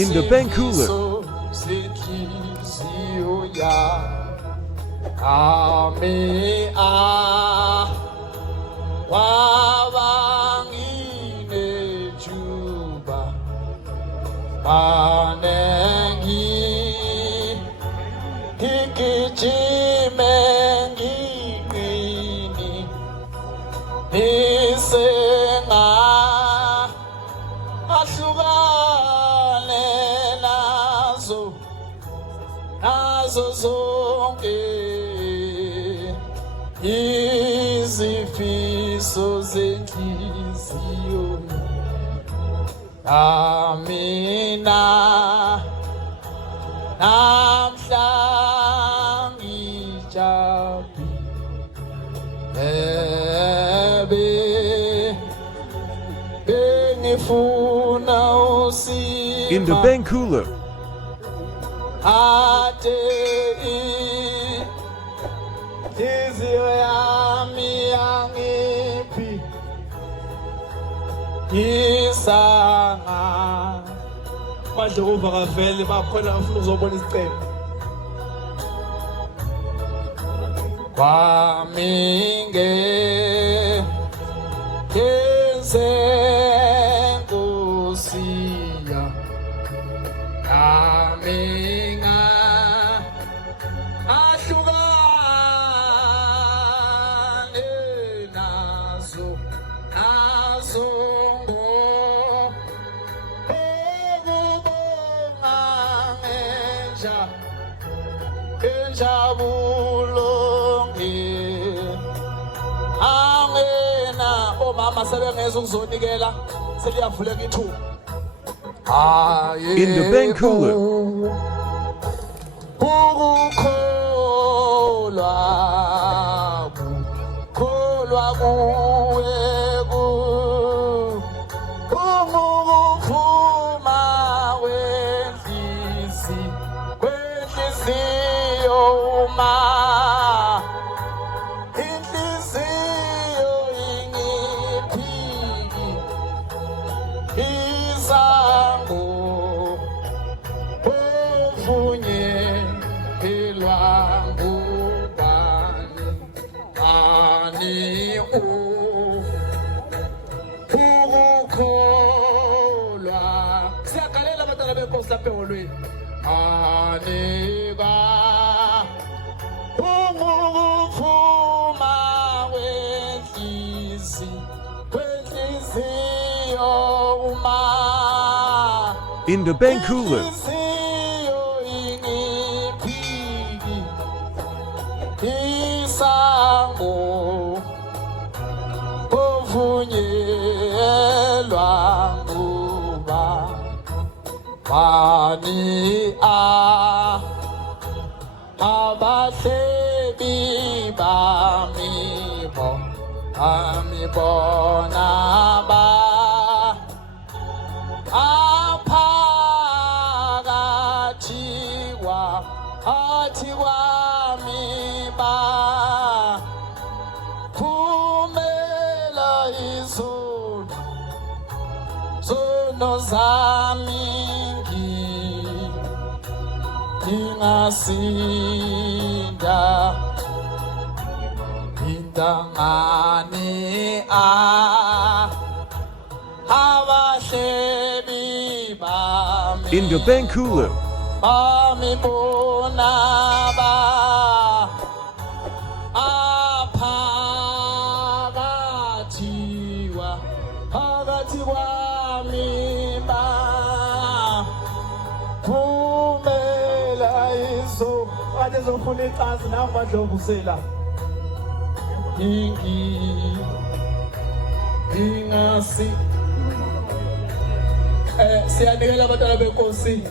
In the bank cooler. Nazo zonke izifiso zenhliziyo amina namhla ngijabule bengifuna usizo In the bank cooler. Ate izio yami yangipi isanga manje uvakavele bakhona ngifuna uzobona isiqephu kwaminge kenze nkusiya aminga ahlukane nazo okubonga ngenjabulo angena omama sebengeza ukuzonikela seliyavuleka ithuba. In the bank cooler. Kholwa kuwe umuphuma kwenhliziyo uma inhliziyo ingiphiki izango uvunyelwa ngubani ani ukukholwa siyagalela abantwana benkosi lapha eholweni anika umuphuma kwenhliziyo uma In the bank cooler. Isango ovunyelwa ngubani abahlebi bamibona aphakathi kwami baphumela izono zami ngingasinda intangane abahlebi bami In the bank cooler. bamibona phakathi kwami baphumela kade zofuna icansi namadlovusela ingasi siyanikela abantwana benkosi